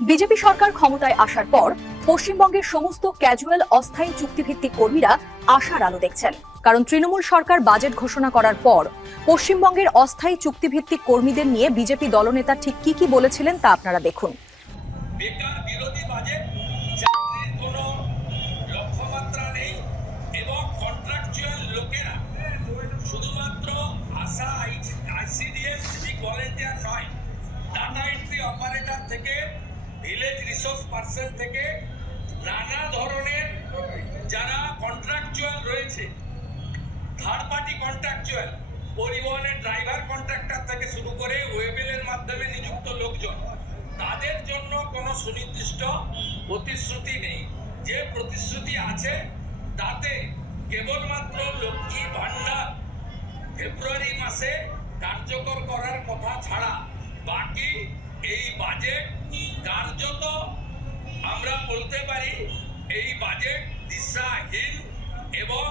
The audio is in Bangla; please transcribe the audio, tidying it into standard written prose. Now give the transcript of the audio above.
বিজেপি সরকার ক্ষমতায় আসার পর পশ্চিমবঙ্গের সমস্ত ক্যাজুয়াল অস্থায়ী চুক্তিভিত্তিক কর্মীরা আশার আলো দেখছেন। কারণ তৃণমূল সরকার বাজেট ঘোষণা করার পর পশ্চিমবঙ্গের অস্থায়ী চুক্তিভিত্তিক কর্মীদের নিয়ে বিজেপি দলনেতা ঠিক কি বলেছিলেন তা আপনারা দেখুন। বেকার বিরোধী বাজেট, চাকরির কোনো লক্ষ্যমাত্রা নেই এবং কন্ট্রাকচুয়াল লোকেরা শুধুমাত্র আশা আইসিডিএস সিভিক ভলেন্টিয়ার নয়, ডাটা এন্ট্রি অপারেটর থেকে ভিলেজ রিসোর্স পার্সন থেকে নানা ধরনের যারা কন্ট্রাকচুয়াল রয়েছে, থার্ড পার্টি কন্ট্রাকচুয়াল, পরিবহনের ড্রাইভার কন্ট্রাক্টর থেকে শুরু করে ওয়েবেলের মাধ্যমে নিযুক্ত লোকজন, তাদের জন্য কোনো সুনির্দিষ্ট প্রতিশ্রুতি নেই। যে প্রতিশ্রুতি আছে তাতে কেবলমাত্র লক্ষ্মী ভান্ডার ফেব্রুয়ারি মাসে কার্যকর করার কথা ছাড়া বাকি এই বাজেট কার্যত আমরা বলতে পারি এই বাজেট দিশাহীন এবং